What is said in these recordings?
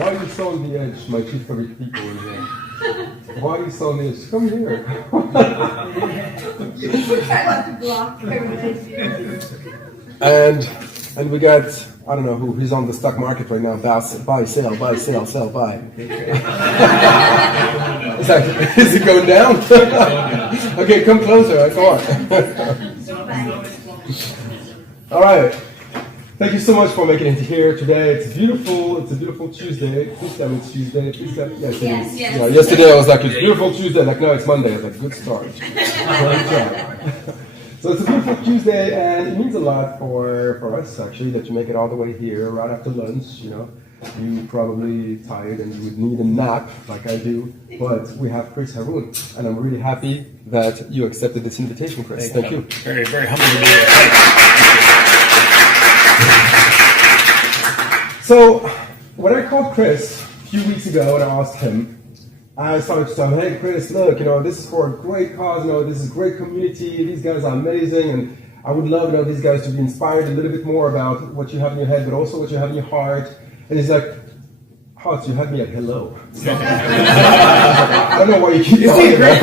Why are you so on the edge, my two favorite people in here? Why are you so on the edge? Come here. And we got, I don't know who, he's on the stock market right now. Buy, sell, sell, buy. Is it going down? Okay, come closer. Come on. All right. Thank you so much for making it here today. It's beautiful. It's a beautiful Tuesday. Please tell me it's Tuesday. Please tell me. Yes, it is. Yes. Yeah, yesterday I was like, it's beautiful Tuesday. Like, no, it's Monday. I was like, good start. Great job. So it's a beautiful Tuesday, and it means a lot for us, actually, that you make it all the way here right after lunch. You know, you're probably tired and you would need a nap, like I do. But we have Chris Haroun, and I'm really happy that you accepted this invitation, Chris. Thank you. Very, very humble to be here. Thanks. So, when I called Chris a few weeks ago and I asked him, I started to tell him, hey Chris, look, this is for a great cause, this is a great community, these guys are amazing, and I would love, these guys to be inspired a little bit more about what you have in your head, but also what you have in your heart. And he's like, Hot, you had me at hello. So, I don't know why you keep talking about it.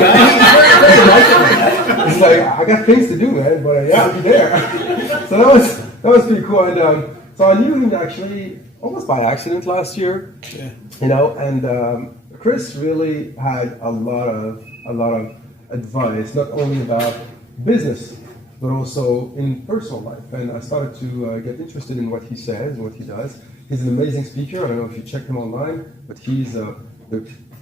It's like, I got things to do, man, but yeah, I'll be there. So that was pretty cool. And so I knew him actually almost by accident last year. Yeah. And Chris really had a lot of advice, not only about business, but also in personal life. And I started to get interested in what he says and what he does. He's an amazing speaker. I don't know if you check him online, but he's the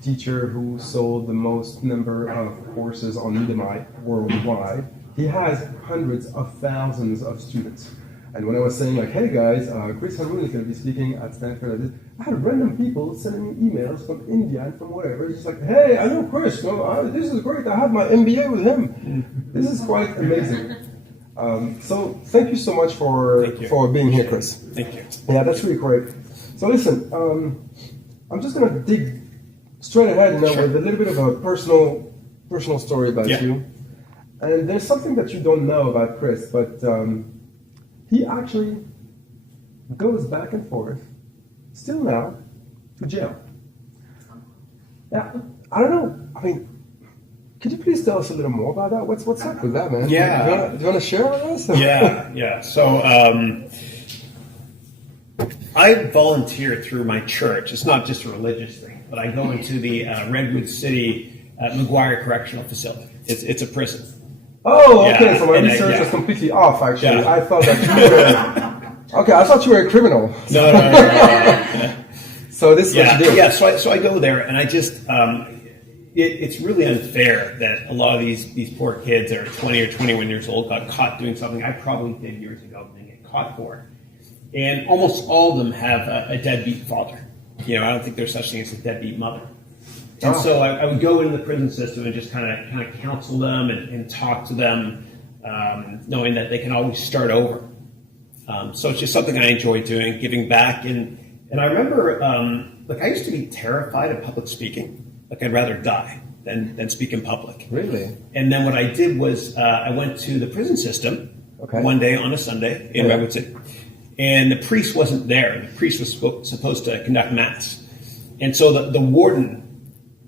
teacher who sold the most number of courses on Udemy worldwide. He has hundreds of thousands of students. And when I was saying like, hey guys, Chris Haroun is going to be speaking at Stanford, I had random people sending me emails from India and from whatever. It's just like, hey, I know Chris. This is great. I have my MBA with him. This is quite amazing. So thank you so much for being here, Chris. Thank you. Yeah, that's really great. So listen, I'm just going to dig straight ahead now with a little bit of a personal story about you. And there's something that you don't know about Chris, but he actually goes back and forth, still now, to jail. Yeah, I don't know. I mean, could you please tell us a little more about that? What's up with that, man? Yeah. Do you want to share with us? Yeah. So I volunteer through my church. It's not just a religious thing, but I go into the Redwood City McGuire Correctional Facility. It's a prison. Oh, okay. So my research was completely off, actually. Yeah. I thought that you were... Okay, I thought you were a criminal. No. So this is what you do. Yeah, so I go there, and I just... It's really unfair that a lot of these poor kids that are 20 or 21 years old got caught doing something I probably did years ago and they get caught for. And almost all of them have a deadbeat father. I don't think there's such thing as a deadbeat mother. And so I would go into the prison system and just kind of counsel them and talk to them, knowing that they can always start over. So it's just something I enjoy doing, giving back. And I remember, I used to be terrified of public speaking. Like I'd rather die than speak in public. Really? And then what I did was I went to the prison system one day on a Sunday in Redwood City. And the priest wasn't there. The priest was supposed to conduct mass. And so the warden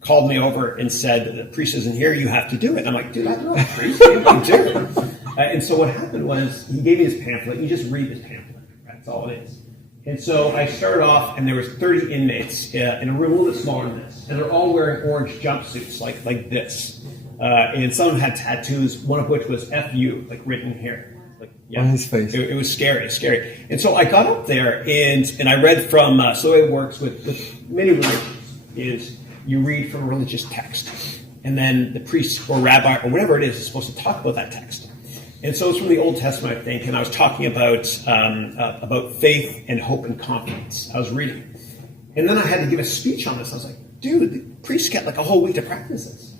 called me over and said, the priest isn't here, you have to do it. And I'm like, dude, I'm not a priest. I can do it. And so what happened was he gave me his pamphlet. You just read this pamphlet. That's all it is. And so I started off, and there was 30 inmates in a room a little bit smaller than this, and they're all wearing orange jumpsuits like this. And some of them had tattoos, one of which was "FU," like written here. On his face. It was scary. And so I got up there, and I read from, so it works with many religions, is you read from a religious text, and then the priest or rabbi or whatever it is supposed to talk about that text. And so it's from the Old Testament, I think, and I was talking about faith and hope and confidence. I was reading. And then I had to give a speech on this. I was like, dude, the priests get like a whole week to practice this.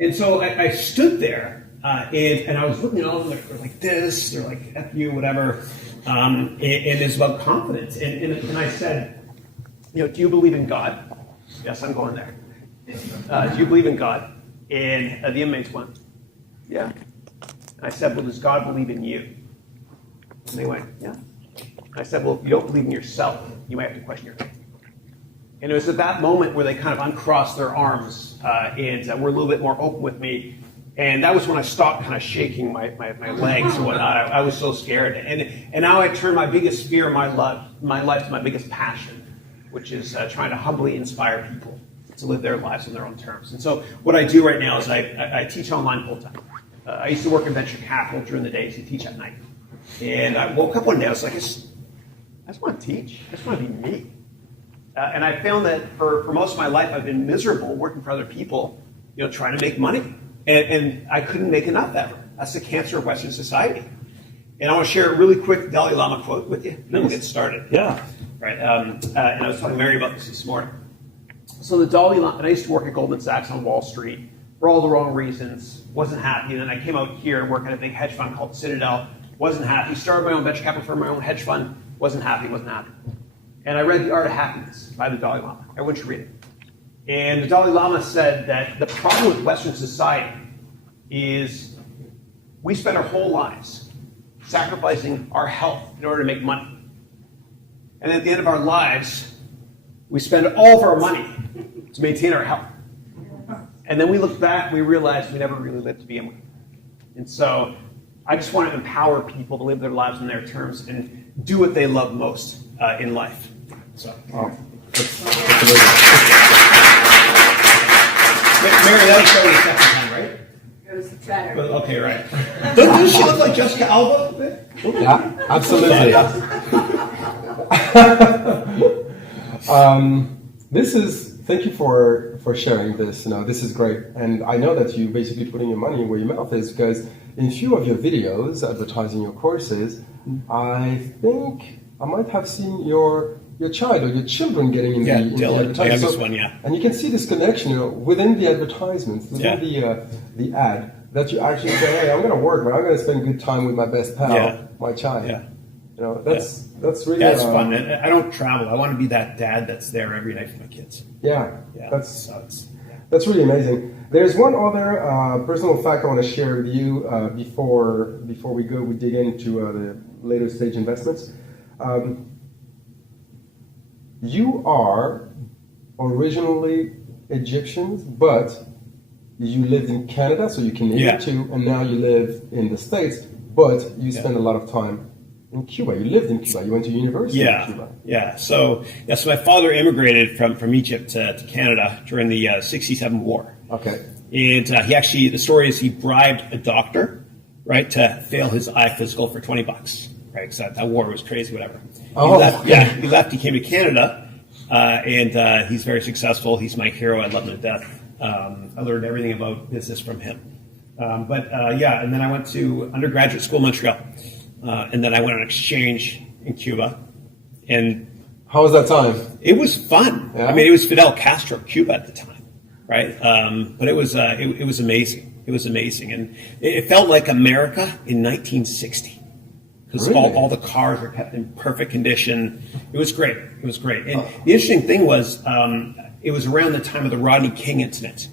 And so I stood there, and I was looking at all of them, they're like this, they're like F you, whatever, and it's about confidence. And I said, do you believe in God? Yes, I'm going there. Do you believe in God? And the inmates went, yeah. I said, well, does God believe in you? And they went, yeah. I said, well, if you don't believe in yourself, you might have to question your faith. And it was at that moment where they kind of uncrossed their arms and were a little bit more open with me. And that was when I stopped kind of shaking my legs and whatnot. I was so scared. And now I turn my biggest fear in my life to my biggest passion, which is trying to humbly inspire people to live their lives on their own terms. And so what I do right now is I teach online full time. I used to work in venture capital during the days and teach at night. And I woke up one day, I was like, I just want to teach. I just want to be me. And I found that for most of my life, I've been miserable working for other people, trying to make money. And I couldn't make enough ever. That's the cancer of Western society. And I want to share a really quick Dalai Lama quote with you, and then we'll get started. Yeah. Right. And I was talking to Mary about this morning. So the Dalai Lama, and I used to work at Goldman Sachs on Wall Street for all the wrong reasons, wasn't happy. And then I came out here and worked at a big hedge fund called Citadel, wasn't happy. Started my own venture capital firm, my own hedge fund, wasn't happy. And I read The Art of Happiness by the Dalai Lama. Everyone should read it. And the Dalai Lama said that the problem with Western society is we spend our whole lives sacrificing our health in order to make money. And at the end of our lives, we spend all of our money to maintain our health. And then we look back, we realize we never really lived to begin with. And so I just want to empower people to live their lives on their terms and do what they love most in life. So, Mary, that was probably the second time, right? It was better. Okay, right. Doesn't she look like Jessica Alba? Yeah, absolutely. Thank you for sharing this. This is great. And I know that you basically putting your money where your mouth is, because in a few of your videos advertising your courses, I think I might have seen your child or your children getting in the advertisement. The youngest one, yeah. And you can see this connection, within the advertisements, within the ad, that you actually say, hey, I'm going to work, but I'm going to spend good time with my best pal, my child. Yeah. That's really it's fun. And I don't travel. I want to be that dad that's there every night for my kids. Yeah. That's really amazing. There's one other personal fact I want to share with you before we dig into the later stage investments. You are originally Egyptians, but you lived in Canada, so you Canadian too, and now you live in the States, but you spend a lot of time in Cuba. You lived in Cuba. You went to university in Cuba. Yeah. So my father immigrated from Egypt to Canada during the 67 war. Okay. And the story is he bribed a doctor, right, to fail his eye physical for $20, right? Because that war was crazy, whatever. He left. He came to Canada, and he's very successful. He's my hero. I love him to death. I learned everything about business from him. And then I went to undergraduate school in Montreal, and then I went on exchange in Cuba. And how was that time? It was fun. Yeah. I mean, it was Fidel Castro, Cuba at the time, right? But it was amazing. It was amazing, and it felt like America in 1960. Because all the cars were kept in perfect condition. It was great. And the interesting thing was, it was around the time of the Rodney King incident.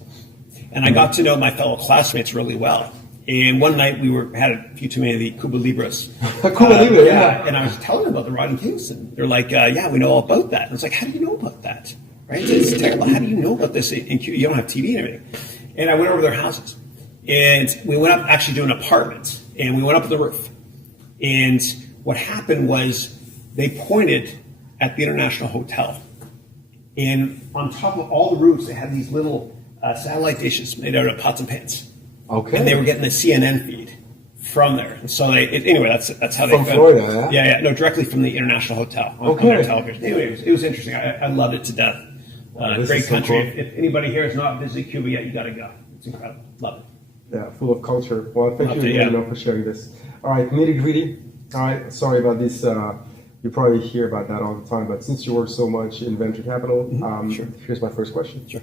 And I got to know my fellow classmates really well. And one night we had a few too many of the Cuba Libras. And I was telling them about the Rodney King incident. They're like, we know all about that. And I was like, how do you know about that? Right? It's terrible. How do you know about this in Cuba? You don't have TV and everything. And I went over to their houses. And we went up actually to an apartment. And we went up to the roof. And what happened was they pointed at the International Hotel. And on top of all the roofs, they had these little satellite dishes made out of pots and pans. Okay. And they were getting the CNN feed from there. And so that's how they from Florida, yeah. No, directly from the International Hotel on their television. Anyway, it was interesting. I loved it to death. Great country. So cool. If anybody here has not visited Cuba yet, you got to go. It's incredible. Love it. Yeah, full of culture. Well, thank you again for sharing this. All right, nitty-gritty. All right, sorry about this. You probably hear about that all the time, but since you work so much in venture capital, here's my first question. Sure.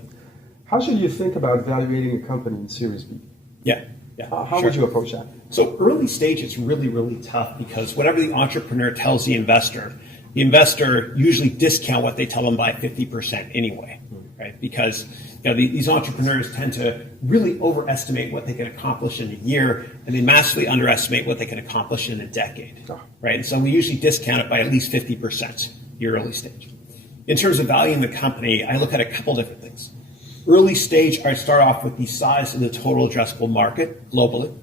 How should you think about valuating a company in Series B? Yeah. How would you approach that? So early stage, it's really, really tough because whatever the entrepreneur tells the investor usually discount what they tell them by 50% anyway, right? Because these entrepreneurs tend to really overestimate what they can accomplish in a year, and they massively underestimate what they can accomplish in a decade, right? And so we usually discount it by at least 50% your early stage. in terms of valuing the company, I look at a couple different things. Early stage, I start off with the size of the total addressable market globally.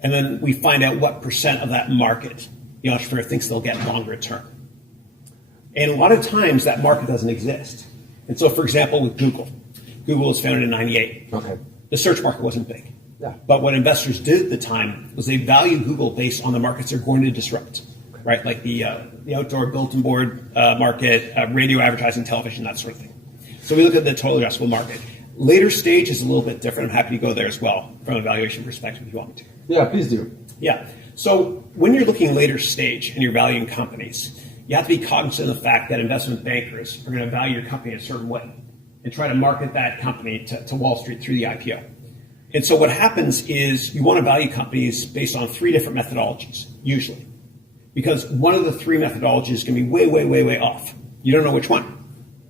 And then we find out what percent of that market the entrepreneur thinks they'll get longer term. And a lot of times that market doesn't exist. And so, for example, with Google, Google was founded in 98. Okay. The search market wasn't big. Yeah. But what investors did at the time was they value Google based on the markets they're going to disrupt, right? Like the outdoor bulletin board market, radio advertising, television, that sort of thing. So we look at the total addressable market. Later stage is a little bit different. I'm happy to go there as well from a valuation perspective if you want me to. Yeah, please do. Yeah. So when you're looking later stage and you're valuing companies, you have to be cognizant of the fact that investment bankers are going to value your company a certain way and try to market that company to Wall Street through the IPO. And so what happens is you want to value companies based on 3 different methodologies, usually, because one of the 3 methodologies is going to be way, way, way, way off. You don't know which one.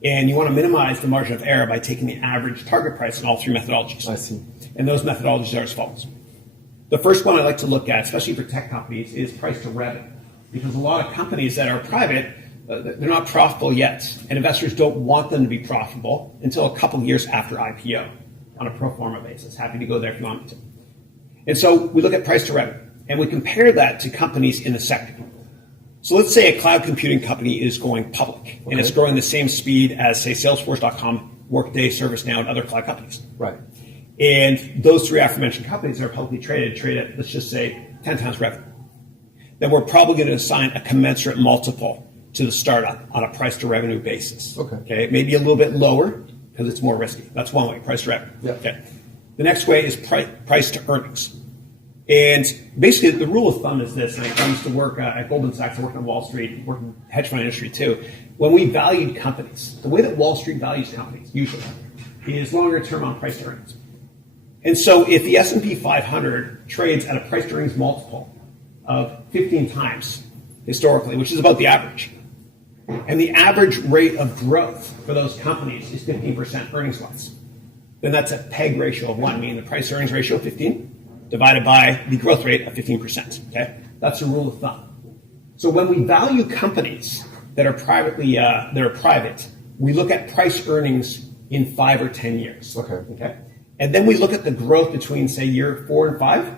And you want to minimize the margin of error by taking the average target price in all 3 methodologies. I see. And those methodologies are as follows. The first one I like to look at, especially for tech companies, is price to revenue. Because a lot of companies that are private, they're not profitable yet. And investors don't want them to be profitable until a couple of years after IPO on a pro forma basis. Happy to go there if you want me to. And so we look at price to revenue. And we compare that to companies in the sector. So let's say a cloud computing company is going public. And it's growing the same speed as, say, Salesforce.com, Workday, ServiceNow, and other cloud companies. Right. And those 3 aforementioned companies that are publicly traded, trade at, let's just say, 10 times revenue. Then we're probably going to assign a commensurate multiple to the startup on a price to revenue basis. Okay. Maybe a little bit lower because it's more risky. That's one way, price to revenue. Yeah. Okay. The next way is price to earnings. And basically the rule of thumb is this, and I used to work at Goldman Sachs, I worked on Wall Street, worked in the hedge fund industry too. When we valued companies, the way that Wall Street values companies usually is longer term on price to earnings. And so if the S&P 500 trades at a price to earnings multiple of 15 times historically, which is about the average, and the average rate of growth for those companies is 15% earnings wise, then that's a PEG ratio of 1, meaning the price earnings ratio of 15 divided by the growth rate of 15%. Okay, that's the rule of thumb. So when we value companies that are private, we look at price earnings in 5 or 10 years. Okay, and then we look at the growth between, say, year 4 and 5,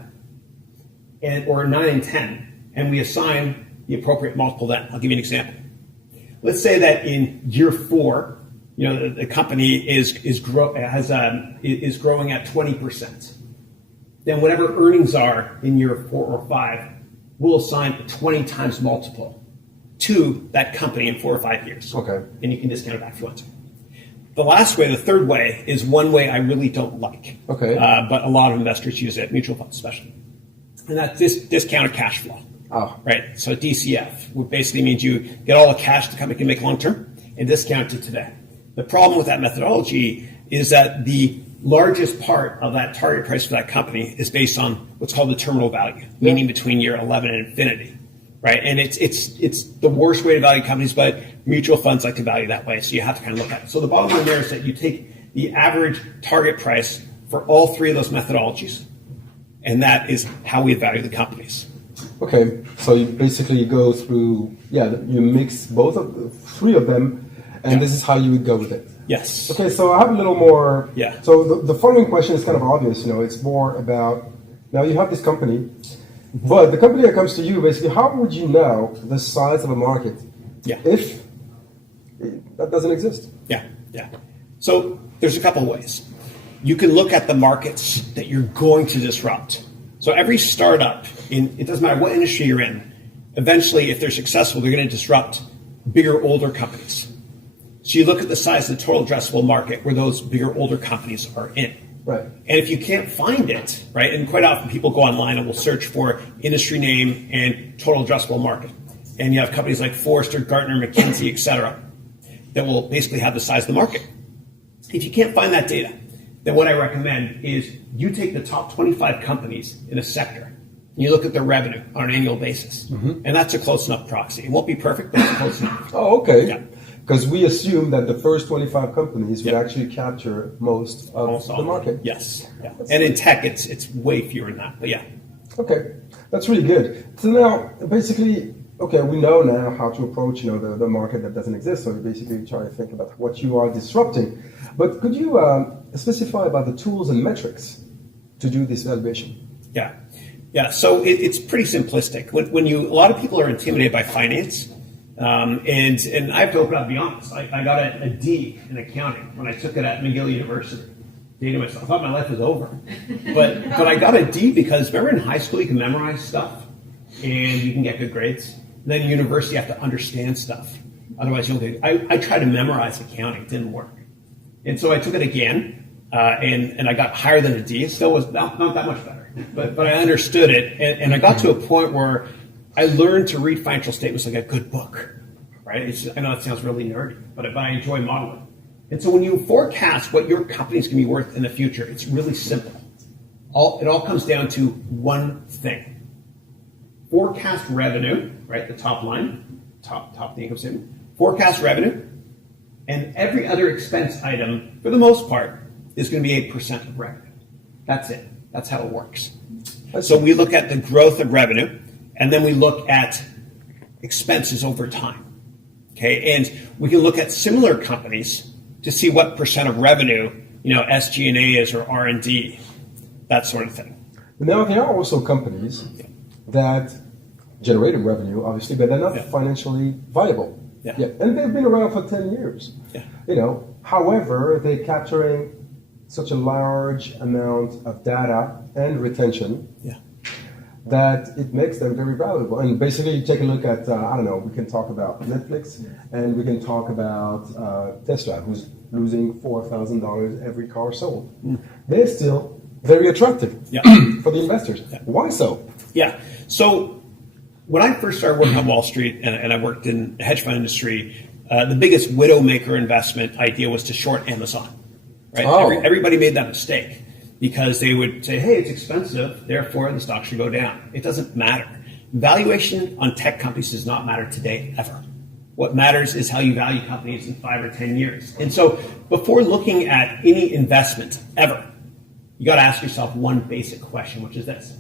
or 9 and 10, and we assign the appropriate multiple then. I'll give you an example. Let's say that in year 4, the company is growing at 20%. Then whatever earnings are in year 4 or 5, we'll assign a 20 times multiple to that company in 4 or 5 years. Okay. And you can discount it back if you want to. The last way, the third way, is one way I really don't like. Okay. But a lot of investors use it, mutual funds especially. And that's discounted cash flow. Oh. Right? So DCF, which basically means you get all the cash the company can make long term and discount it today. The problem with that methodology is that the largest part of that target price for that company is based on what's called the terminal value, meaning between year 11 and infinity, right? And it's the worst way to value companies, but mutual funds like to value that way, so you have to kind of look at it. So the bottom line there is that you take the average target price for all 3 of those methodologies, and that is how we value the companies. Okay, so you basically go through, you mix both of the 3 of them, and this is how you would go with it. Yes. Okay, so I have a little more. Yeah. So the following question is kind of obvious. It's more about, now you have this company, but the company that comes to you, basically, how would you know the size of a market if that doesn't exist? Yeah. So there's a couple of ways. You can look at the markets that you're going to disrupt. So every startup, it doesn't matter what industry you're in, eventually, if they're successful, they're going to disrupt bigger, older companies. So you look at the size of the total addressable market where those bigger, older companies are in. Right. And if you can't find it, right, and quite often people go online and will search for industry name and total addressable market. And you have companies like Forrester, Gartner, McKinsey, et cetera, that will basically have the size of the market. If you can't find that data, then what I recommend is you take the top 25 companies in a sector and you look at their revenue on an annual basis. Mm-hmm. And that's a close enough proxy. It won't be perfect, but it's close enough. Oh, okay. Yeah. Because we assume that the first 25 companies would actually capture most of the market. Yes. Yeah. And in tech, it's way fewer than that, but yeah. Okay, that's really good. So now, basically, okay, we know now how to approach, the market that doesn't exist. So you basically try to think about what you are disrupting. But could you specify about the tools and metrics to do this valuation? Yeah. So it's pretty simplistic. When a lot of people are intimidated by finance, and I have to open up and be honest. I got a D in accounting when I took it at McGill University. Dating myself, I thought my life was over, but I got a D because remember in high school you can memorize stuff and you can get good grades. Then in university you have to understand stuff, otherwise you don't get. I tried to memorize accounting, it didn't work, and so I took it again, and I got higher than a D. It still was not that much better, but I understood it, and I got to a point where I learned to read financial statements like a good book, right? I know it sounds really nerdy, but I enjoy modeling. And so when you forecast what your company's going to be worth in the future, it's really simple. It all comes down to one thing. Forecast revenue, right, the top line, top of the income statement. Forecast revenue, and every other expense item, for the most part, is going to be 8% of revenue. That's it. That's how it works. So we look at the growth of revenue, and then we look at expenses over time. Okay, and we can look at similar companies to see what percent of revenue, SG&A is or R&D, that sort of thing. Now, there are also companies that generated revenue, obviously, but they're not financially viable. Yeah. And they've been around for 10 years. Yeah. However, they're capturing such a large amount of data and retention that it makes them very valuable. And basically, you take a look at, we can talk about Netflix, and we can talk about Tesla, who's losing $4,000 every car sold. They're still very attractive for the investors. Why so? Yeah. So when I first started working on Wall Street, and I worked in the hedge fund industry, the biggest widowmaker investment idea was to short Amazon. Right? Oh. Everybody made that mistake, because they would say, hey, it's expensive, therefore the stock should go down. It doesn't matter. Valuation on tech companies does not matter today, ever. What matters is how you value companies in 5 or 10 years. And so before looking at any investment, ever, you got to ask yourself one basic question, which is this.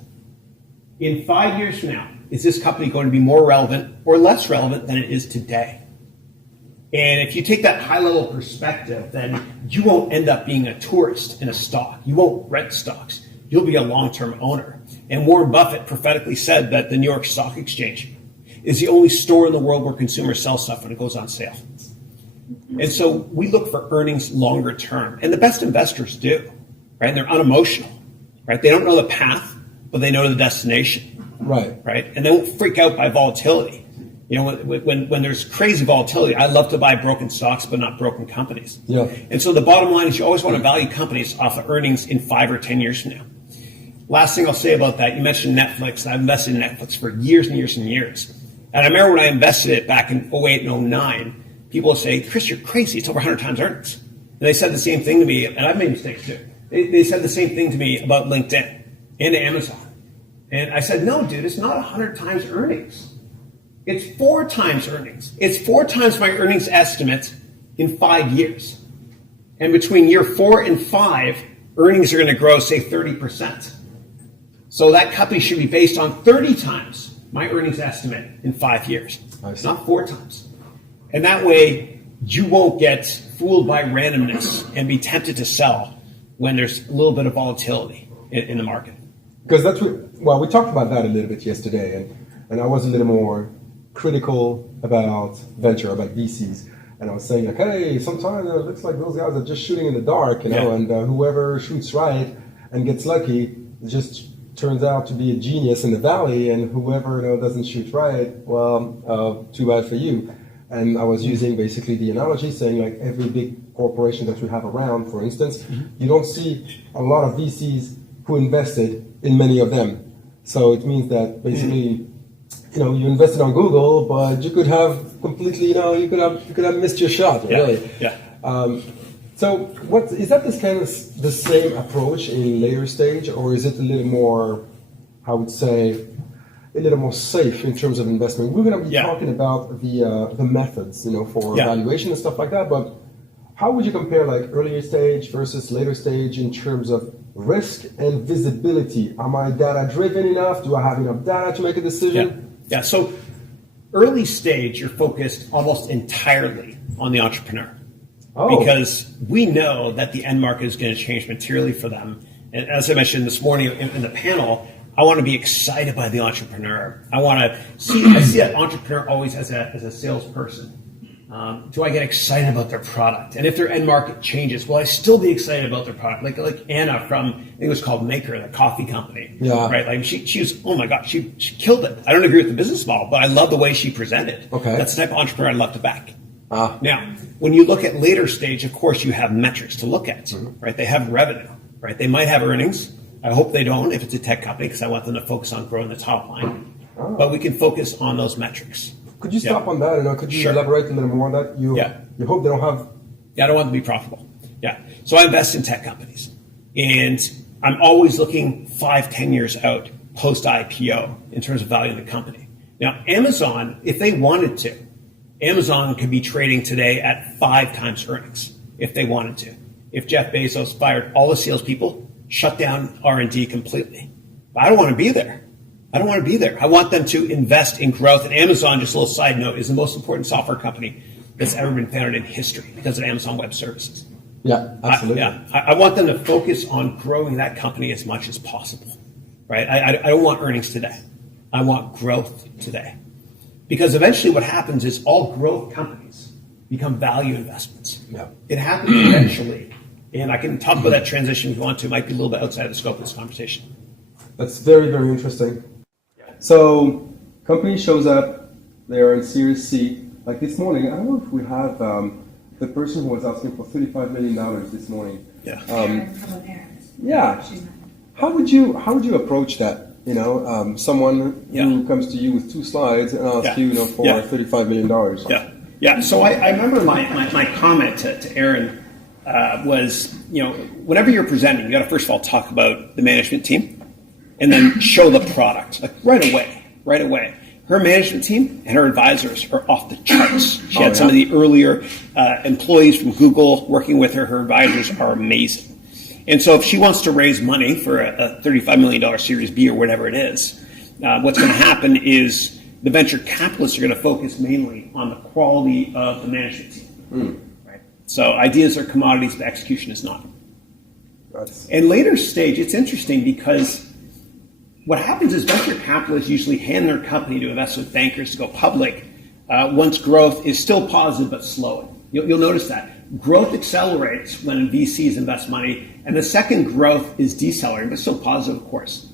In 5 years from now, is this company going to be more relevant or less relevant than it is today? And if you take that high-level perspective, then you won't end up being a tourist in a stock. You won't rent stocks. You'll be a long-term owner. And Warren Buffett prophetically said that the New York Stock Exchange is the only store in the world where consumers sell stuff when it goes on sale. And so we look for earnings longer term. And the best investors do, right? And they're unemotional, right? They don't know the path, but they know the destination. Right? And they won't freak out by volatility. When there's crazy volatility, I love to buy broken stocks, but not broken companies. Yeah. And so the bottom line is you always want to value companies off of earnings in 5 or 10 years from now. Last thing I'll say about that, you mentioned Netflix. I've invested in Netflix for years and years and years. And I remember when I invested it back in 08 and 09, people would say, Chris, you're crazy. It's over 100 times earnings. And they said the same thing to me, and I've made mistakes too. They said the same thing to me about LinkedIn and Amazon. And I said, no, dude, it's not 100 times earnings. It's 4 times earnings. It's 4 times my earnings estimate in 5 years. And between year 4 and 5, earnings are going to grow, say, 30%. So that company should be based on 30 times my earnings estimate in 5 years, not 4 times. And that way, you won't get fooled by randomness and be tempted to sell when there's a little bit of volatility in the market. Because we talked about that a little bit yesterday, and I was a little more critical about about VCs. And I was saying, like, hey, sometimes it looks like those guys are just shooting in the dark, and whoever shoots right and gets lucky just turns out to be a genius in the valley, and whoever doesn't shoot right, well, too bad for you. And I was using basically the analogy saying, like, every big corporation that we have around, for instance, you don't see a lot of VCs who invested in many of them. So it means that basically, you invested on Google, but you could have completely, you could have missed your shot, really. Yeah. So is that this kind of the same approach in later stage, or is it a little more, I would say, a little more safe in terms of investment? We're going to be talking about the methods, for evaluation and stuff like that, but how would you compare like earlier stage versus later stage in terms of risk and visibility? Am I data driven enough? Do I have enough data to make a decision? Yeah. So Early stage, you're focused almost entirely on the entrepreneur. Oh. Because we know that the end market is going to change materially for them. And as I mentioned this morning in the panel, I want to be excited by the entrepreneur. I see that entrepreneur always as a salesperson. Do I get excited about their product? And if their end market changes, will I still be excited about their product? Like Anna from, I think it was called Maker, the coffee company. Yeah. Right? Like she was, oh my God, she killed it. I don't agree with the business model, but I love the way she presented. Okay. That's the type of entrepreneur I'd love to back. Now, when you look at later stage, of course, you have metrics to look at, right? They have revenue, right? They might have earnings. I hope they don't if it's a tech company because I want them to focus on growing the top line. But we can focus on those metrics. Could you stop on that? And could you elaborate a little more on that? You hope they don't have... Yeah, I don't want them to be profitable. Yeah. So I invest in tech companies. And I'm always looking 5-10 years out post-IPO in terms of valuing the company. Now, Amazon, if they wanted to, Amazon could be trading today at 5 times earnings if they wanted to. If Jeff Bezos fired all the salespeople, shut down R&D completely. But I don't want to be there. I don't want to be there. I want them to invest in growth. And Amazon, just a little side note, is the most important software company that's ever been founded in history because of Amazon Web Services. Yeah, absolutely. I want them to focus on growing that company as much as possible, right? I don't want earnings today. I want growth today. Because eventually what happens is all growth companies become value investments. Yeah. It happens eventually. And I can talk about that transition if you want to. It might be a little bit outside the scope of this conversation. That's very, very interesting. So company shows up, they are in Series C. Like this morning, I don't know if we have the person who was asking for $35 million this morning. Yeah. Yeah. How would you approach that? You know, someone who comes to you with 2 slides and asks you, for $35 million. Yeah. Yeah. So I remember my comment to Aaron was, whenever you're presenting, you got to first of all talk about the management team and then show the product like right away. Her management team and her advisors are off the charts. She had some of the earlier employees from Google working with her. Her advisors are amazing. And so if she wants to raise money for a $35 million Series B or whatever it is, what's going to happen is the venture capitalists are going to focus mainly on the quality of the management team. Right? So ideas are commodities, but execution is not. And later stage, it's interesting because what happens is venture capitalists usually hand their company to investment bankers to go public once growth is still positive but slowing. You'll notice that. Growth accelerates when VCs invest money, and the second growth is decelerating, but still positive, of course.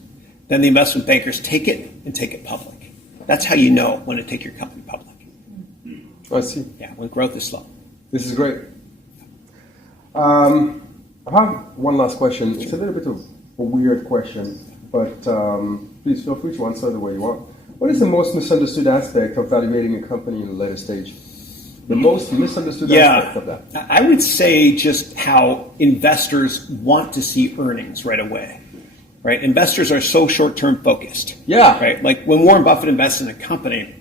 Then the investment bankers take it and take it public. That's how you know when to take your company public. I see. Yeah, when growth is slow. This is great. I have one last question. It's a little bit of a weird question, but please feel free to answer the way you want. What is the most misunderstood aspect of valuating a company in a later stage? The most misunderstood aspect of that? I would say just how investors want to see earnings right away. Right? Investors are so short-term focused. Yeah. Right? Like when Warren Buffett invests in a company,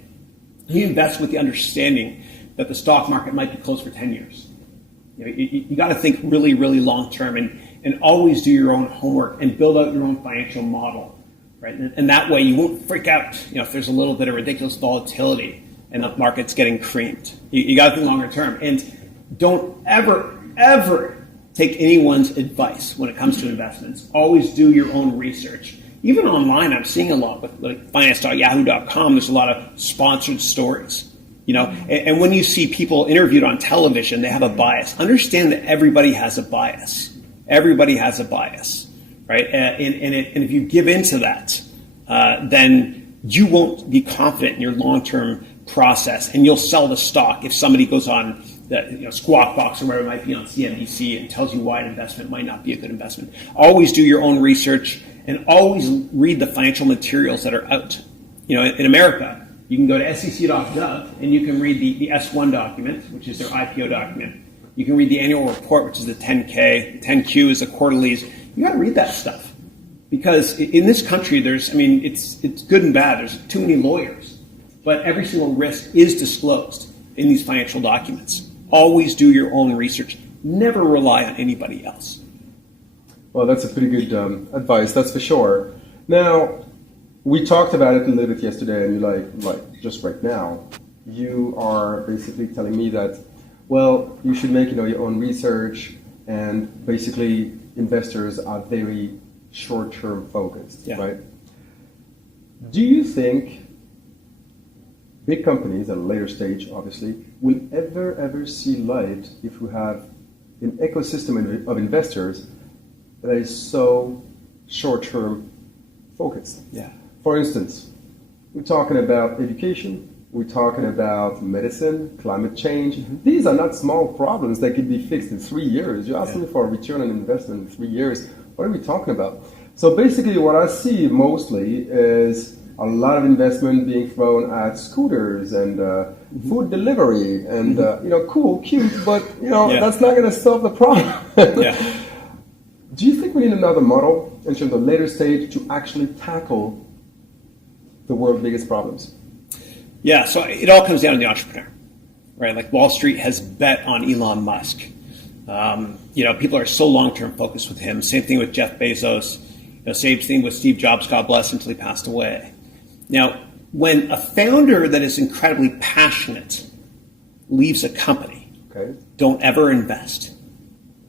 he invests with the understanding that the stock market might be closed for 10 years. You got to think really, really long-term and always do your own homework and build out your own financial model. Right? And that way you won't freak out if there's a little bit of ridiculous volatility and the market's getting creamed. You got to think longer term. And don't ever take anyone's advice when it comes to investments. Always do your own research. Even online, I'm seeing a lot with like finance.yahoo.com. There's a lot of sponsored stories. And when you see people interviewed on television, they have a bias. Understand that everybody has a bias. Everybody has a bias, right? And if you give into that, then you won't be confident in your long-term process, and you'll sell the stock if somebody goes on the Squawk Box or wherever it might be on CNBC and tells you why an investment might not be a good investment. Always do your own research and always read the financial materials that are out. In America, you can go to sec.gov and you can read the S1 document, which is their IPO document. You can read the annual report, which is the 10K. The 10Q is the quarterlies. You got to read that stuff because in this country, it's good and bad. There's too many lawyers. But every single risk is disclosed in these financial documents. Always do your own research. Never rely on anybody else. Well, that's a pretty good advice, that's for sure. Now, we talked about it a little bit yesterday, and you like just right now, you are basically telling me that, well, you should make your own research, and basically investors are very short-term focused, right? Do you think big companies at a later stage, obviously, will ever see light if we have an ecosystem of investors that is so short-term focused? Yeah. For instance, we're talking about education, we're talking about medicine, climate change. These are not small problems that could be fixed in 3 years. You're asking for a return on investment in 3 years. What are we talking about? So basically what I see mostly is a lot of investment being thrown at scooters and food delivery and, cool, cute, but, that's not going to solve the problem. Do you think we need another model in terms of later stage to actually tackle the world's biggest problems? Yeah, so it all comes down to the entrepreneur, right? Like Wall Street has bet on Elon Musk. People are so long-term focused with him. Same thing with Jeff Bezos. Same thing with Steve Jobs, God bless, until he passed away. Now, when a founder that is incredibly passionate leaves a company, don't ever invest,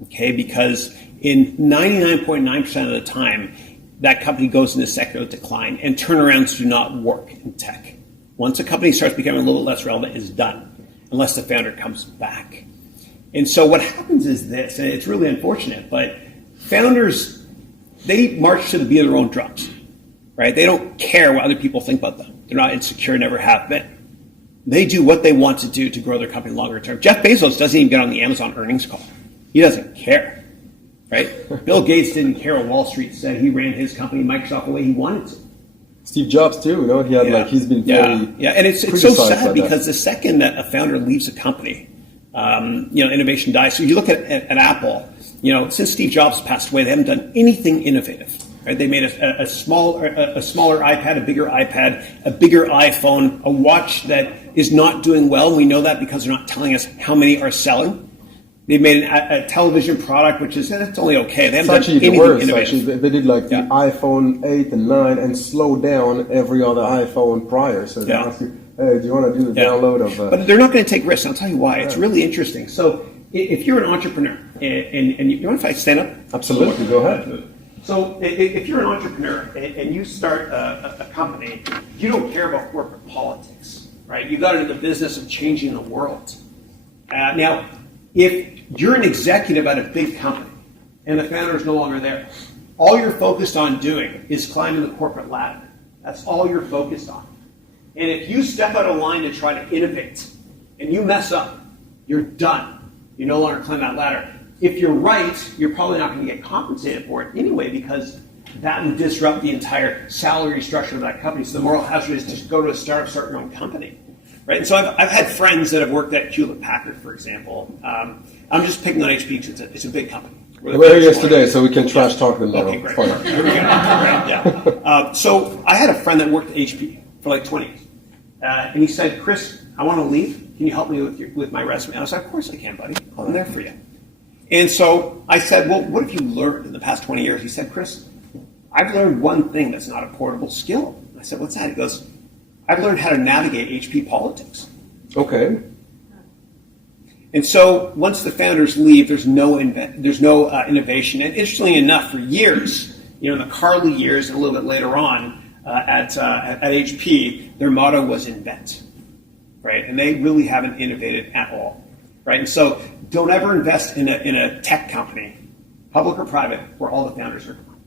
because in 99.9% of the time, that company goes into secular decline, and turnarounds do not work in tech. Once a company starts becoming a little less relevant, it's done, unless the founder comes back. And so what happens is this, and it's really unfortunate, but founders, they march to the beat of their own drums, right? They don't care what other people think about them. They're not insecure, never have been. They do what they want to do to grow their company longer term. Jeff Bezos doesn't even get on the Amazon earnings call. He doesn't care, right? Bill Gates didn't care what Wall Street said. He ran his company, Microsoft, the way he wanted to. Steve Jobs too, he had he's been very and it's so sad because the second that a founder leaves a company, innovation dies. So you look at Apple, since Steve Jobs passed away, they haven't done anything innovative. Right? They made a smaller iPad, a bigger iPad, a bigger iPhone, a watch that is not doing well. We know that because they're not telling us how many are selling. They've made a television product, which is it's only okay. They haven't done anything innovative. Actually, they did the iPhone 8 and 9 and slowed down every other iPhone prior. So they ask you, hey, do you want to do the download of? But they're not going to take risks. I'll tell you why. It's really interesting. So if you're an entrepreneur, and you mind if I stand up? Absolutely, go ahead. So if you're an entrepreneur and you start a company, you don't care about corporate politics, right? You got into the business of changing the world. Now, if you're an executive at a big company and the founder is no longer there, all you're focused on doing is climbing the corporate ladder. That's all you're focused on. And if you step out of line to try to innovate and you mess up, you're done. You no longer climb that ladder. If you're right, you're probably not going to get compensated for it anyway, because that would disrupt the entire salary structure of that company. So the moral hazard is just go to a startup, start your own company. Right? And so I've had friends that have worked at Hewlett-Packard, for example. I'm just picking on HP because it's a big company. We're here yesterday, so we can trash talk them now. Okay, great. Here we go. So I had a friend that worked at HP for like 20 years. And he said, Chris, I want to leave. Can you help me with my resume? And I was like, of course I can, buddy. I'm there for you. And so I said, well, what have you learned in the past 20 years? He said, Chris, I've learned one thing that's not a portable skill. I said, what's that? He goes, I've learned how to navigate HP politics. Okay. And so once the founders leave, there's no innovation. And interestingly enough, for years, in the Carly years and a little bit later on at HP, their motto was invent, right? And they really haven't innovated at all, right? And so don't ever invest in a tech company, public or private, where all the founders are gone,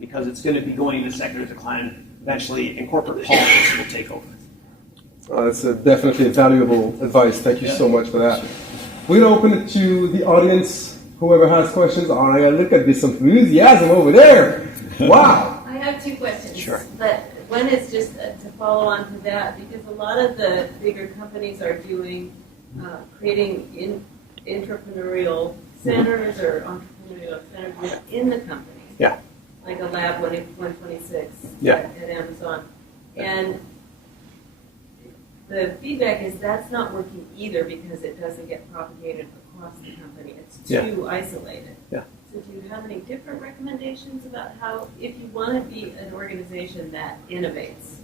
because it's going to be going into secular decline eventually, and corporate politics will take over. That's definitely valuable advice. Thank you so much for that. We're going to open it to the audience. Whoever has questions. Oh, I gotta look at this enthusiasm over there. Wow. I have two questions. Sure. But one is just to follow on to that, because a lot of the bigger companies are doing, creating entrepreneurial centers or entrepreneurial centers within the company. Yeah. Like a Lab 126 Yeah. at Amazon. And the feedback is that's not working either, because it doesn't get propagated across the company. It's too isolated. Yeah. So do you have any different recommendations about how, if you want to be an organization that innovates,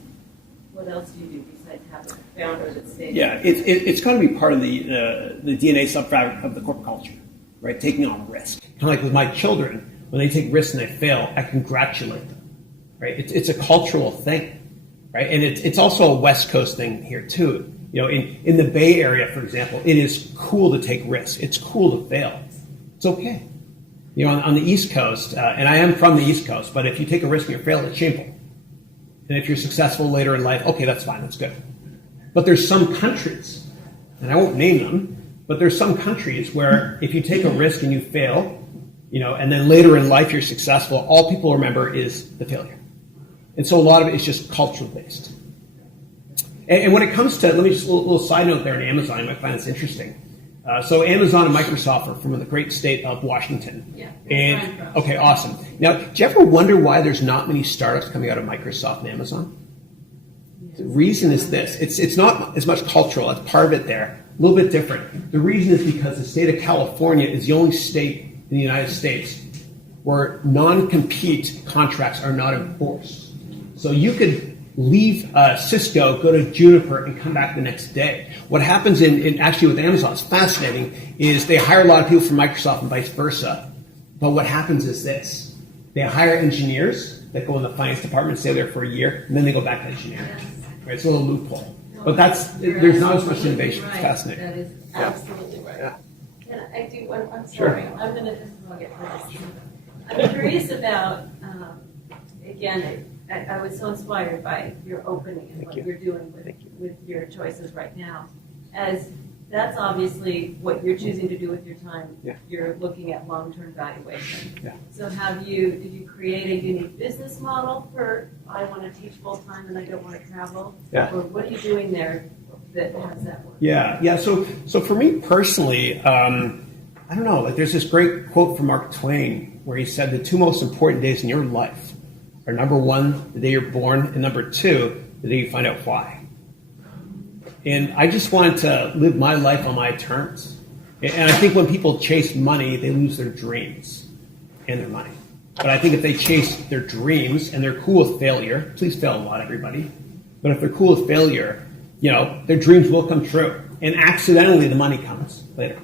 what else do you do besides have a founder that stays? Yeah, it's going to be part of the DNA subfabric of the corporate culture, right? Taking on risk. Kind of like with my children, when they take risks and they fail, I congratulate them, right? It's a cultural thing, right? And it's also a West Coast thing here too. You know, in the Bay Area, for example, it is cool to take risks. It's cool to fail. It's okay. You know, on the East Coast, and I am from the East Coast, but if you take a risk and you fail, it's shameful. And if you're successful later in life, okay, that's fine, that's good. But there's some countries, and I won't name them, but there's some countries where if you take a risk and you fail, you know, and then later in life you're successful, all people remember is the failure. And so a lot of it is just cultural based. And when it comes to, let me just a little side note there in Amazon, you might find this interesting. So Amazon and Microsoft are from the great state of Washington. Yeah. And okay, awesome. Now, do you ever wonder why there's not many startups coming out of Microsoft and Amazon? The reason is this. It's not as much cultural. That's part of it there. A little bit different. The reason is because the state of California is the only state in the United States where non-compete contracts are not enforced. So you could leave Cisco, go to Juniper, and come back the next day. What happens in actually with Amazon is fascinating, is they hire a lot of people from Microsoft and vice versa. But what happens is this. They hire engineers that go in the finance department, stay there for a year, and then they go back to engineering. Right? It's a little loophole. But there's not as much innovation. It's fascinating. That is absolutely right. Yeah. And I do, I'm sorry, Sure. I'm going to just get through this. I'm curious about, again, I was so inspired by your opening and what you're doing with your choices right now. As that's obviously what you're choosing to do with your time. Yeah. You're looking at long-term valuation. Yeah. So did you create a unique business model for, I want to teach full-time and I don't want to travel? Yeah. Or what are you doing there that has that work? Yeah. So for me personally, I don't know. Like there's this great quote from Mark Twain where he said the two most important days in your life are number one, the day you're born, and number two, the day you find out why. And I just wanted to live my life on my terms. And I think when people chase money, they lose their dreams and their money. But I think if they chase their dreams and they're cool with failure, please fail a lot, everybody. But if they're cool with failure, you know, their dreams will come true. And accidentally, the money comes later.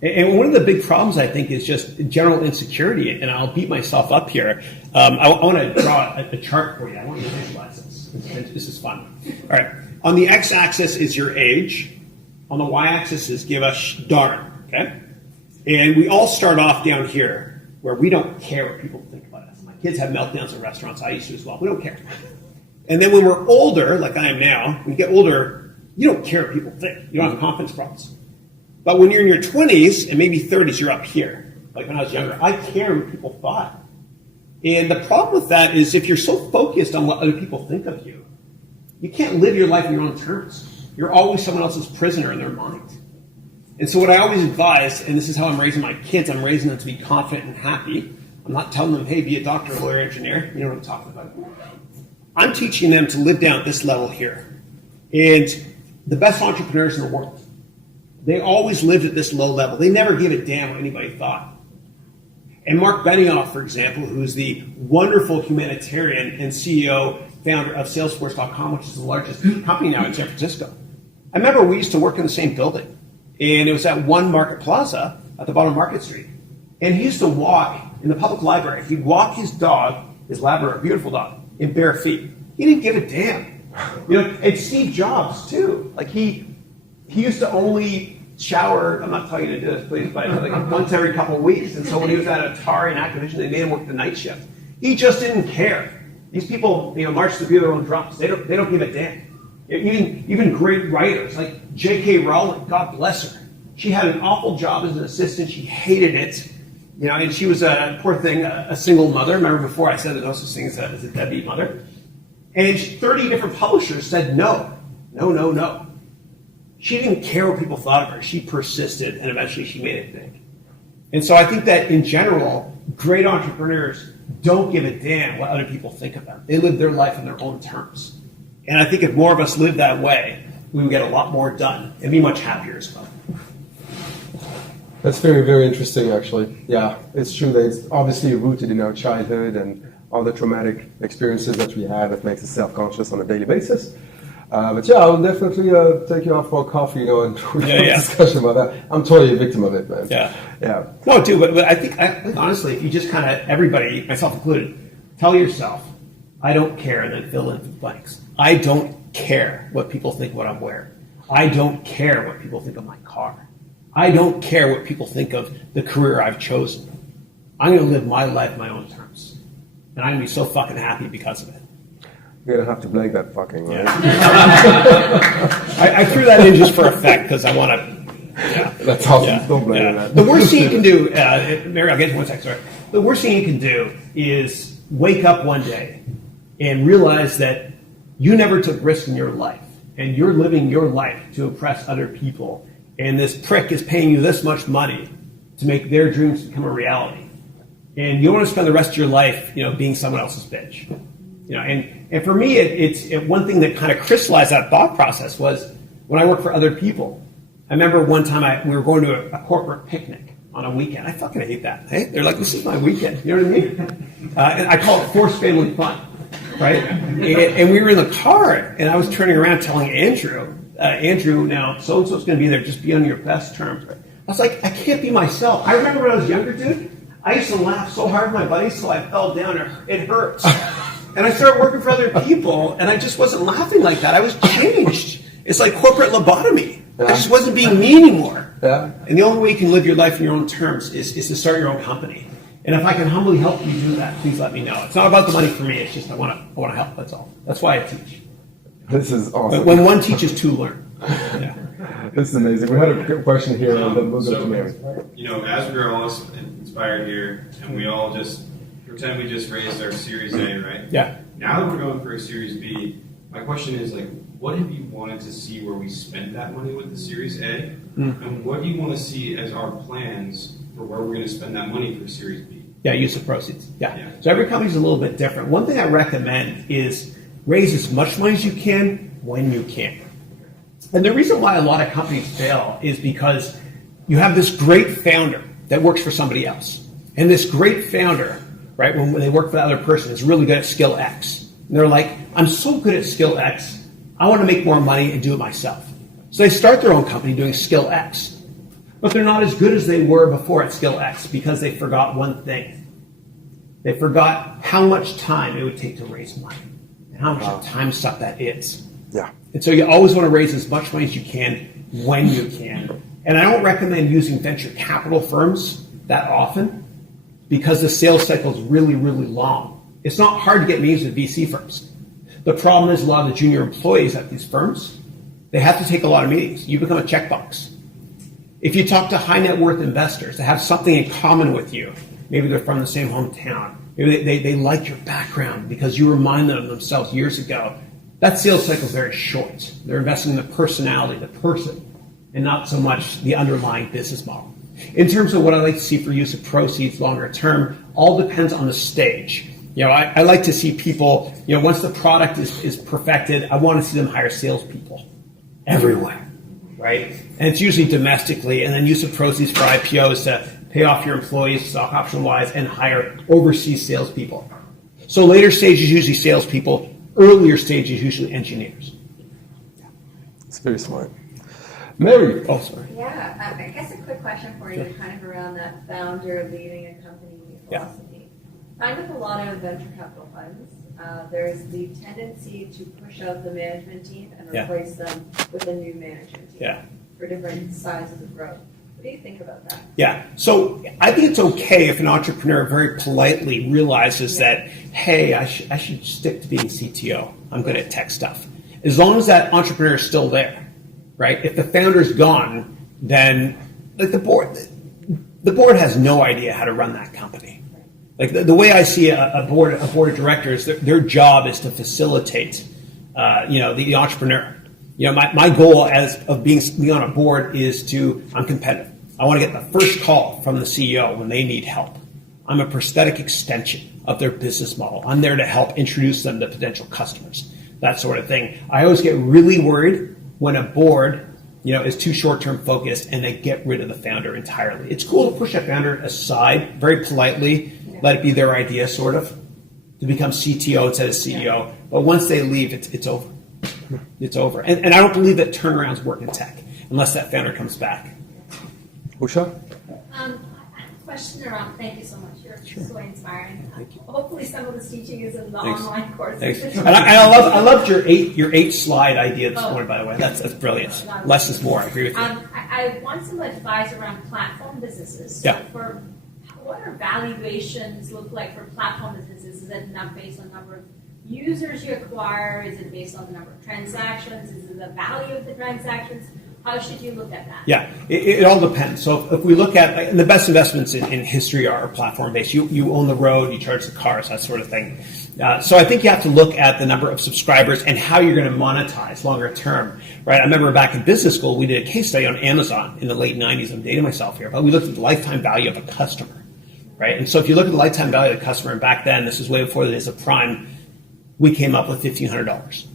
And one of the big problems, I think, is just general insecurity. And I'll beat myself up here. I want to draw a chart for you. I want you to visualize this. This is fun. All right. On the x-axis is your age. On the y-axis is give us darn. Okay? And we all start off down here where we don't care what people think about us. My kids have meltdowns in restaurants. I used to as well. We don't care. And then when we're older, like I am now, when you get older, you don't care what people think. You don't have confidence problems. But when you're in your 20s and maybe 30s, you're up here. Like when I was younger, I care what people thought. And the problem with that is if you're so focused on what other people think of you, you can't live your life on your own terms. You're always someone else's prisoner in their mind. And so what I always advise, and this is how I'm raising my kids, I'm raising them to be confident and happy. I'm not telling them, hey, be a doctor, lawyer, engineer. You know what I'm talking about. I'm teaching them to live down at this level here. And the best entrepreneurs in the world, they always lived at this low level. They never gave a damn what anybody thought. And Mark Benioff, for example, who's the wonderful humanitarian and CEO, founder of Salesforce.com, which is the largest company now in San Francisco. I remember we used to work in the same building. And it was at One Market Plaza at the bottom of Market Street. And he used to walk in the public library. He'd walk his dog, his Labrador, a beautiful dog, in bare feet. He didn't give a damn. You know, and Steve Jobs, too. Like he used to only shower, I'm not telling you to do this, please, but like once every couple of weeks. And so when he was at Atari and Activision, they made him work the night shift. He just didn't care. These people, you know, march to the beat of their own drums. They don't give a damn. Even great writers like J.K. Rowling, God bless her. She had an awful job as an assistant. She hated it. You know, and she was a poor thing, a single mother. Remember before I said that no such thing as a deadbeat mother. And 30 different publishers said no. She didn't care what people thought of her. She persisted, and eventually she made it big. And so I think that in general, great entrepreneurs don't give a damn what other people think of them. They live their life on their own terms. And I think if more of us live that way, we would get a lot more done and be much happier as well. That's very, very interesting, actually. Yeah, it's true that it's obviously rooted in our childhood and all the traumatic experiences that we have that makes us self-conscious on a daily basis. But yeah, I'll definitely take you out for a coffee, and we have a discussion about that. I'm totally a victim of it, man. Yeah. No, dude, but I think honestly, if you just kind of, everybody, myself included, tell yourself, I don't care, and then fill in the blanks. I don't care what people think what I'm wearing. I don't care what people think of my car. I don't care what people think of the career I've chosen. I'm going to live my life my own terms. And I'm going to be so fucking happy because of it. You're going to have to blank that fucking, right? I threw that in just for effect because I want to. Yeah. That's awesome. Don't blame that. The worst thing you can do, Mary, I'll get to one second, sorry. The worst thing you can do is wake up one day and realize that you never took risks in your life and you're living your life to impress other people. And this prick is paying you this much money to make their dreams become a reality. And you don't want to spend the rest of your life, being someone else's bitch. And for me, it's one thing that kind of crystallized that thought process was when I worked for other people. I remember one time we were going to a corporate picnic on a weekend. I fucking hate that. Hey, they're like, this is my weekend. You know what I mean? And I call it forced family fun, right? And we were in the car, and I was turning around telling Andrew, now so-and-so's going to be there. Just be on your best terms. Right? I was like, I can't be myself. I remember when I was younger, dude, I used to laugh so hard with my buddies till I fell down. It hurts. And I started working for other people, and I just wasn't laughing like that. I was changed. It's like corporate lobotomy. I just wasn't being me anymore. Yeah. And the only way you can live your life in your own terms is to start your own company. And if I can humbly help you do that, please let me know. It's not about the money for me. It's just I want to help. That's all. That's why I teach. This is awesome. When one teaches, two learn. Yeah. This is amazing. We had a question here, and then we'll go to Mary. As we're all inspired here, and we all just pretend we just raised our Series A, right? Yeah. Now that we're going for a Series B, my question is what have you wanted to see where we spent that money with the Series A, and what do you want to see as our plans for where we're going to spend that money for Series B? Yeah, use of proceeds. Yeah. So every company's a little bit different. One thing I recommend is raise as much money as you can when you can. And the reason why a lot of companies fail is because you have this great founder that works for somebody else. And this great founder, right, when they work for the other person, is really good at skill X. And they're like, I'm so good at skill X, I want to make more money and do it myself. So they start their own company doing skill X. But they're not as good as they were before at skill X because they forgot one thing. They forgot how much time it would take to raise money and how much time suck that is. Yeah. And so you always want to raise as much money as you can when you can. And I don't recommend using venture capital firms that often because the sales cycle is really, really long. It's not hard to get meetings with VC firms. The problem is a lot of the junior employees at these firms, they have to take a lot of meetings. You become a checkbox. If you talk to high net worth investors that have something in common with you, maybe they're from the same hometown, maybe they like your background because you remind them of themselves years ago, that sales cycle is very short. They're investing in the personality, the person, and not so much the underlying business model. In terms of what I like to see for use of proceeds longer term, all depends on the stage. I like to see people, once the product is perfected, I want to see them hire salespeople everywhere, right? And it's usually domestically, and then use of proceeds for IPOs to pay off your employees, stock option wise, and hire overseas salespeople. So later stages usually salespeople, earlier stages usually engineers. It's very smart. Mary. Oh, sorry. Yeah, I guess a quick question for you, kind of around that founder leading a company philosophy. Find with a lot of venture capital funds, there's the tendency to push out the management team and replace them with a new management team for different sizes of growth. What do you think about that? Yeah, so I think it's okay if an entrepreneur very politely realizes that, hey, I should stick to being CTO. I'm good at tech stuff. As long as that entrepreneur is still there, right? If the founder's gone, then the board has no idea how to run that company. Like the way I see a board of directors, their job is to facilitate, the entrepreneur. My goal of being on a board is I'm competitive. I want to get the first call from the CEO when they need help. I'm a prosthetic extension of their business model. I'm there to help introduce them to potential customers, that sort of thing. I always get really worried when a board, is too short-term focused and they get rid of the founder entirely. It's cool to push that founder aside very politely, let it be their idea, sort of. to become CTO instead of CEO. But once they leave, it's over. It's over. And I don't believe that turnarounds work in tech unless that founder comes back. Usha? I have a question around, thank you so much. You're so inspiring. Thank you. Hopefully some of this teaching is in the Thanks. online courses. Thanks. And I loved your eight slide idea this morning, by the way. That's brilliant. Less is more. I agree with you. I want some advice around platform businesses. Yeah. For what are valuations look like for platform businesses? Is it not based on number of users you acquire? Is it based on the number of transactions? Is it the value of the transactions? How should you look at that? Yeah, it all depends. So if we look at and the best investments in history are platform-based. You own the road, you charge the cars, that sort of thing. So I think you have to look at the number of subscribers and how you're going to monetize longer term, right? I remember back in business school, we did a case study on Amazon in the late 90s. I'm dating myself here, but we looked at the lifetime value of a customer, right? And so if you look at the lifetime value of the customer, and back then, this is way before the days of Prime, we came up with $1,500.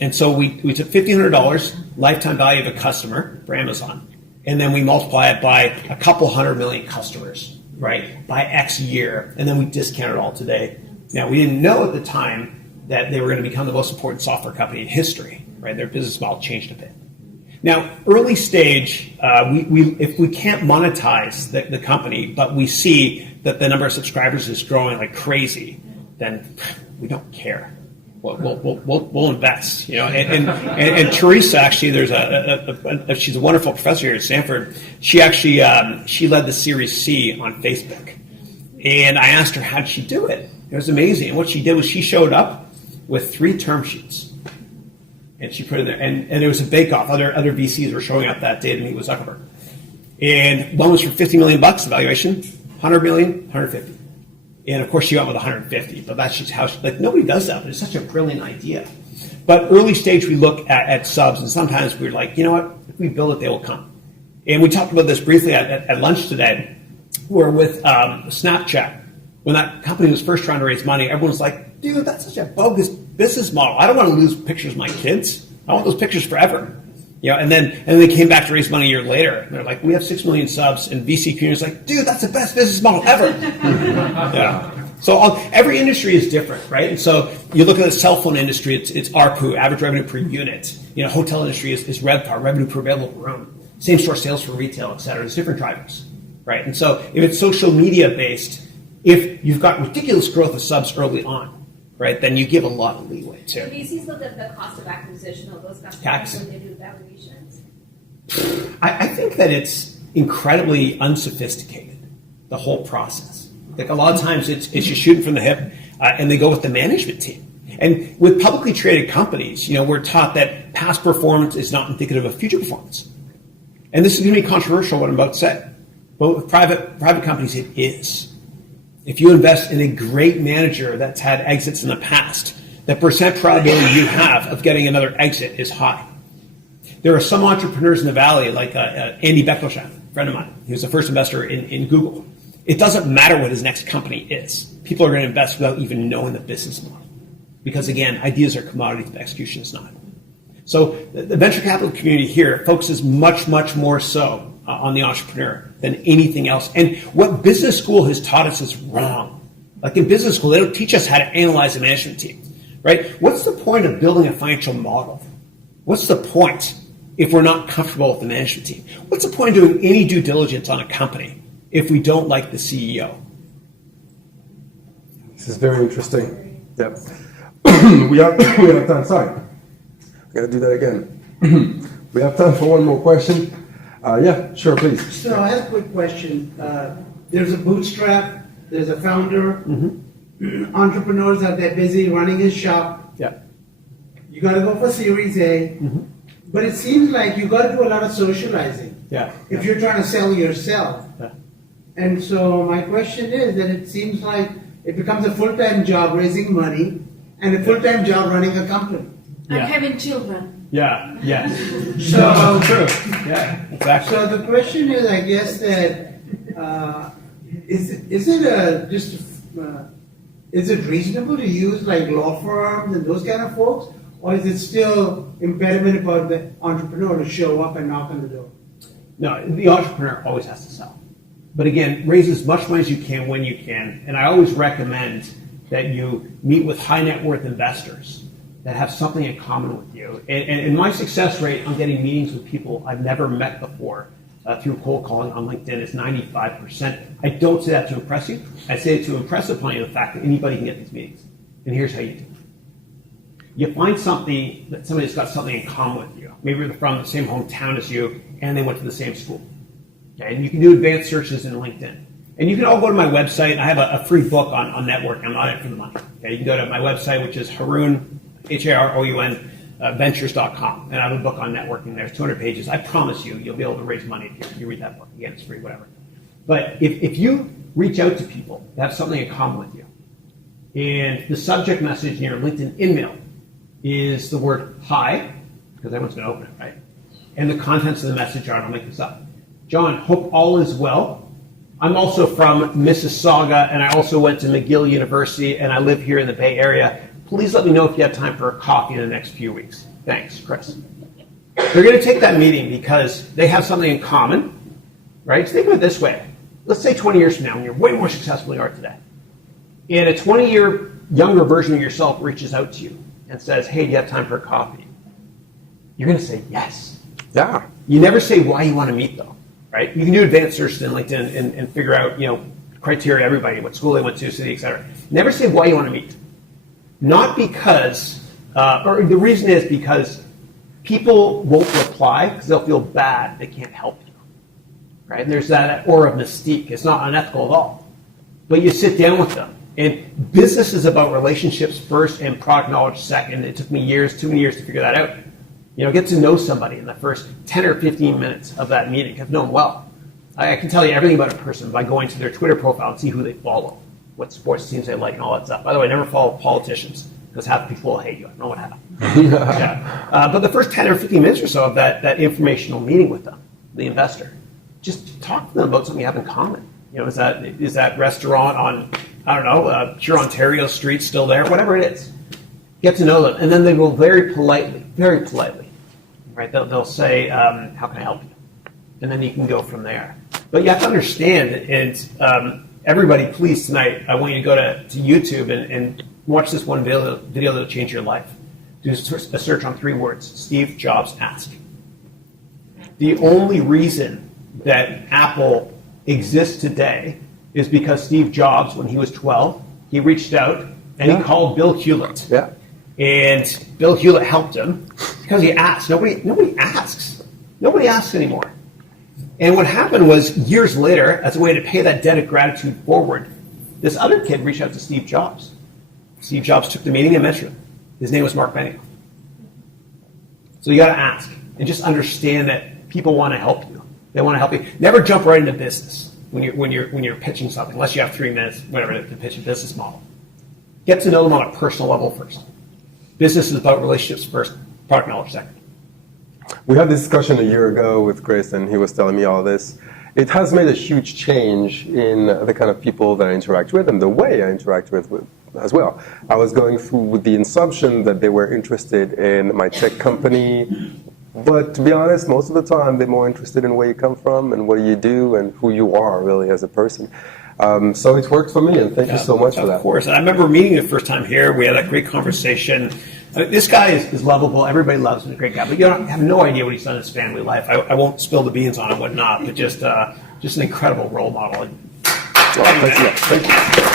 And so we took $1,500 lifetime value of a customer for Amazon, and then we multiply it by a couple 100 million customers, right, by X year, and then we discount it all today. Now, we didn't know at the time that they were going to become the most important software company in history, right? Their business model changed a bit. Now, early stage, if we can't monetize the company, but we see that the number of subscribers is growing like crazy, then we don't care. We'll invest, you know. And Teresa, actually, there's she's a wonderful professor here at Stanford. She actually she led the Series C on Facebook, and I asked her how did she do it. It was amazing. And what she did was she showed up with 3 term sheets, and she put it there. And there was a bake-off. Other VCs were showing up that day to meet with Zuckerberg, and one was for $50 million, the valuation, 100 million, 150. And of course, she went with 150, but that's just how, nobody does that, but it's such a brilliant idea. But early stage, we look at subs, and sometimes we're like, you know what, if we build it, they will come. And we talked about this briefly at lunch today, where with Snapchat, when that company was first trying to raise money, everyone was like, dude, that's such a bogus business model. I don't want to lose pictures of my kids. I want those pictures forever. You know, and then they came back to raise money a year later. And they're like, we have 6 million subs, and VC community is like, dude, that's the best business model ever. Yeah. So every industry is different, right? And so you look at the cell phone industry, it's ARPU, average revenue per unit. You know, hotel industry is RevPAR, revenue per available room. Same store sales for retail, et cetera. There's different drivers, right? And so if it's social media based, if you've got ridiculous growth of subs early on, right, then you give a lot of leeway too. Do VCs look at the cost of acquisition of those customers when they do valuations? I think that it's incredibly unsophisticated, the whole process. Like a lot of times it's just shooting from the hip, and they go with the management team. And with publicly traded companies, you know, we're taught that past performance is not indicative of future performance. And this is going to be controversial, what I'm about to say. But with private companies, it is. If you invest in a great manager that's had exits in the past, the percent probability you have of getting another exit is high. There are some entrepreneurs in the Valley, like Andy Bechtolsheim, a friend of mine. He was the first investor in Google. It doesn't matter what his next company is. People are going to invest without even knowing the business model. Because again, ideas are commodities, but execution is not. So the venture capital community here focuses much, much more so on the entrepreneur than anything else. And what business school has taught us is wrong. Like in business school, they don't teach us how to analyze a management team, right? What's the point of building a financial model? What's the point if we're not comfortable with the management team? What's the point of doing any due diligence on a company if we don't like the CEO? This is very interesting. Yep. we have time. Sorry. I got to do that again. We have time for one more question. Yeah, sure, please. So I have a quick question. There's a bootstrap, there's a founder, entrepreneurs are that busy running his shop. Yeah. You got to go for Series A, but it seems like you got to do a lot of socializing. Yeah. If you're trying to sell yourself. Yeah. And so my question is that it seems like it becomes a full-time job raising money and a full-time job running a company. I'm having children. Yeah, yes. So true. Yeah, exactly. So the question is, I guess that is it reasonable to use like law firms and those kind of folks, or is it still impediment about the entrepreneur to show up and knock on the door? No, the entrepreneur always has to sell. But again, raise as much money as you can when you can. And I always recommend that you meet with high net worth investors that have something in common with you. And my success rate on getting meetings with people I've never met before through cold calling on LinkedIn is 95%. I don't say that to impress you. I say it to impress upon you the fact that anybody can get these meetings. And here's how you do it. You find something that somebody's got something in common with you. Maybe they're from the same hometown as you and they went to the same school. Okay? And you can do advanced searches in LinkedIn. And you can all go to my website. I have a free book on networking. I'm not in it for the money. Okay? You can go to my website, which is Haroun, Haroun, ventures.com. And I have a book on networking there. It's 200 pages. I promise you'll be able to raise money if you read that book. Again, it's free, whatever. But if you reach out to people that have something in common with you, and the subject message in your LinkedIn email is the word hi, because everyone's going to open it, right? And the contents of the message are, and I'll make this up. John, hope all is well. I'm also from Mississauga, and I also went to McGill University, and I live here in the Bay Area. Please let me know if you have time for a coffee in the next few weeks. Thanks, Chris. They're going to take that meeting because they have something in common, right? So think of it this way. Let's say 20 years from now, when you're way more successful than you are today, and a 20-year younger version of yourself reaches out to you and says, hey, do you have time for a coffee? You're going to say yes. Yeah. You never say why you want to meet, though, right? You can do advanced search in LinkedIn and figure out, criteria, everybody, what school they went to, city, et cetera. Never say why you want to meet. Not because, or the reason is because people won't reply because they'll feel bad they can't help you, right? And there's that aura of mystique. It's not unethical at all. But you sit down with them. And business is about relationships first and product knowledge second. It took me too many years to figure that out. Get to know somebody in the first 10 or 15 minutes of that meeting. I've known well. I can tell you everything about a person by going to their Twitter profile and see who they follow, what sports teams they like, and all that stuff. By the way, never follow politicians because half the people will hate you. I don't know what happened. Yeah. But the first 10 or 15 minutes or so of that informational meeting with them, the investor, just talk to them about something you have in common. Is that restaurant on, I don't know, Pure Ontario Street still there? Whatever it is. Get to know them. And then they will very politely, right? They'll say, how can I help you? And then you can go from there. But you have to understand, and everybody, please, tonight, I want you to go to YouTube and watch this one video that'll change your life. Do a search on 3 words: Steve Jobs asked. The only reason that Apple exists today is because Steve Jobs, when he was 12, he reached out and he called Bill Hewlett. Yeah. And Bill Hewlett helped him because he asked. Nobody asks. Nobody asks anymore. And what happened was, years later, as a way to pay that debt of gratitude forward, this other kid reached out to Steve Jobs. Steve Jobs took the meeting and mentioned him. His name was Mark Benioff. So you got to ask and just understand that people want to help you. They want to help you. Never jump right into business when you're pitching something, unless you have 3 minutes, whatever, to pitch a business model. Get to know them on a personal level first. Business is about relationships first, product knowledge second. We had this discussion a year ago with Chris, and he was telling me all this. It has made a huge change in the kind of people that I interact with and the way I interact with as well. I was going through with the assumption that they were interested in my tech company, but to be honest, most of the time they're more interested in where you come from and what you do and who you are really as a person. So it's worked for me, and thank you so much for that. Of course. And I remember meeting you the first time here. We had that great conversation. This guy is lovable. Everybody loves him. He's a great guy. But you have no idea what he's done in his family life. I won't spill the beans on it and whatnot, but just an incredible role model. Well, thank you.